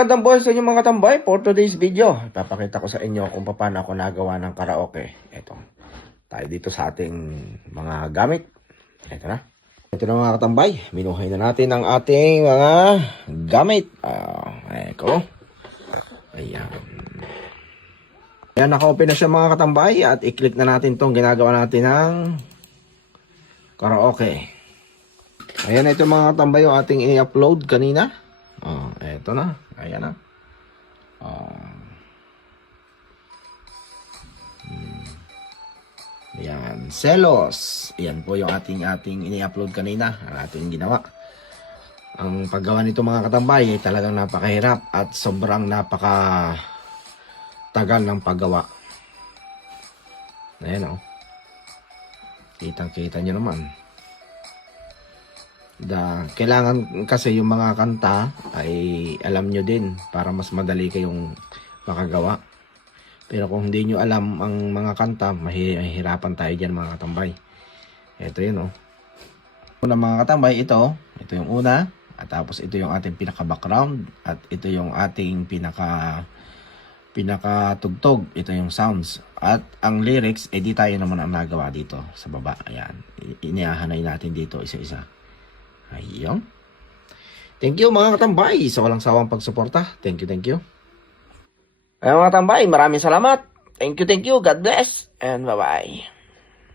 Magandang buhay sa inyo mga katambay. For today's video, ipapakita ko sa inyo kung paano ako nagawa ng karaoke. Ito, tayo dito sa ating mga gamit. Ito na. Ito na mga katambay. Minuhay na natin ang ating mga gamit. Eko. Ayan. Ayan, naka-open na siya mga katambay. At i-click na natin itong ginagawa natin ng karaoke. Ayan, ito mga katambay yung ating i-upload kanina. Eto na. Ayan na. Ayan. Selos. Ayan po yung ating ini-upload kanina. Ang ating ginawa. Ang paggawa nito mga katambay ay talagang napakahirap at sobrang tagal ng paggawa. Ayan o. Kitang-kita nyo naman. Kailangan kasi yung mga kanta ay alam nyo din para mas madali kayong makagawa. Pero kung hindi nyo alam ang mga kanta, mahihirapan tayo dyan mga katambay. Ito yun Una mga katambay, ito yung una. At tapos ito yung ating pinaka-background. At ito yung ating pinaka-tugtog. Ito yung sounds. At ang lyrics, di tayo naman ang nagawa dito sa baba. Ayan. Inihahanay natin dito isa-isa. Ayun. Thank you mga katambay sa walang sawang pagsuporta. Thank you. Ayun mga katambay, maraming salamat. Thank you. God bless and bye-bye.